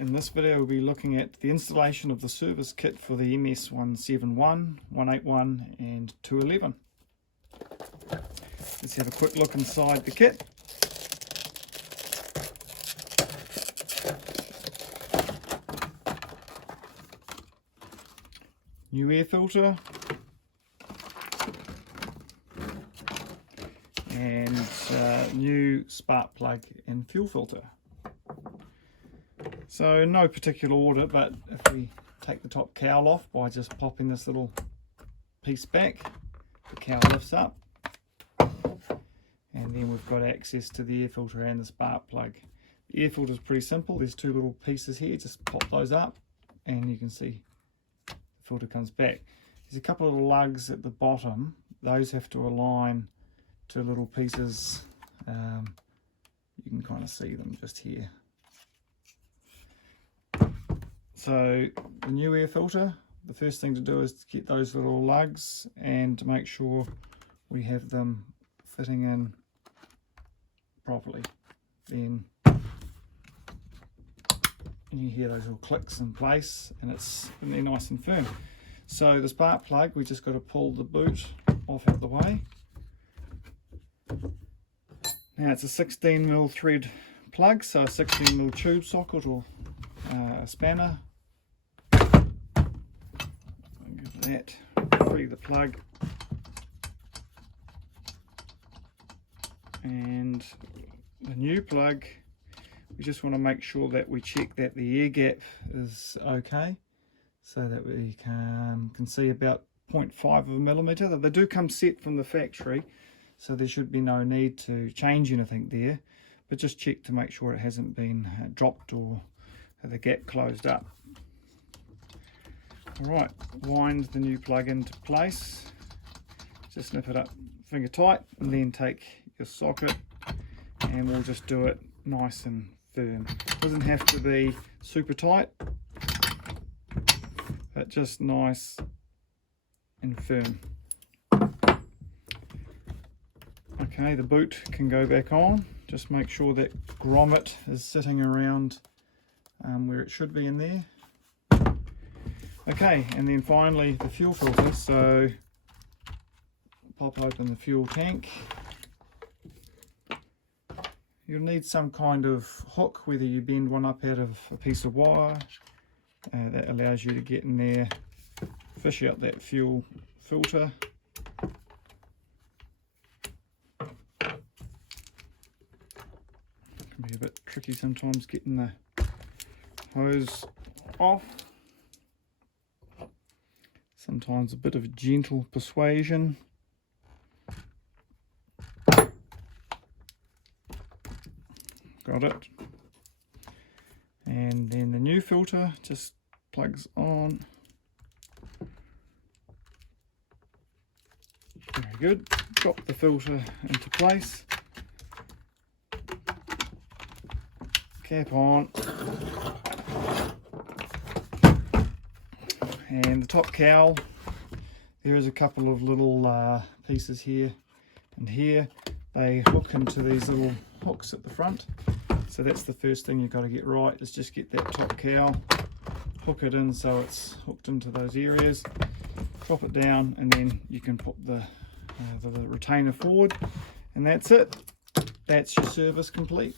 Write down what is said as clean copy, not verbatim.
In this video we'll be looking at the installation of the service kit for the MS 171, 181 and 211. Let's have a quick look inside the kit. New air filter and new spark plug and fuel filter. So no particular order, but if we take the top cowl off by just popping this little piece back, the cowl lifts up, and then we've got access to the air filter and the spark plug. The air filter is pretty simple. There's two little pieces here, just pop those up and you can see the filter comes back. There's a couple of lugs at the bottom. Those have to align to little pieces. You can kind of see them just here. So the new air filter, the first thing to do is to get those little lugs and to make sure we have them fitting in properly. Then you hear those little clicks in place and it's really nice and firm. So the spark plug, we just got to pull the boot off out the way. Now it's a 16mm thread plug, so a 16mm tube socket or a spanner. Give that, free the plug, and the new plug, we just want to make sure that we check that the air gap is okay, so that we can see about 0.5 of a millimetre. They do come set from the factory, so there should be no need to change anything there, but just check to make sure it hasn't been dropped or the gap closed up. Alright, wind the new plug into place, just snip it up finger tight, and then take your socket and we'll just do it nice and firm. Doesn't have to be super tight, but just nice and firm. Okay, the boot can go back on. Just make sure that grommet is sitting around where it should be in there. Okay, and then finally the fuel filter. So pop open the fuel tank. You'll need some kind of hook, whether you bend one up out of a piece of wire. That allows you to get in there, fish out that fuel filter. Can be a bit tricky sometimes getting the hose off. Sometimes a bit of gentle persuasion. Got it. And then the new filter just plugs on. Very good. Drop the filter into place. Cap on. And the top cowl, there is a couple of little pieces here and here. They hook into these little hooks at the front. So that's the first thing you've got to get right, is just get that top cowl, hook it in so it's hooked into those areas, drop it down, and then you can put the retainer forward, and that's it. That's your service complete.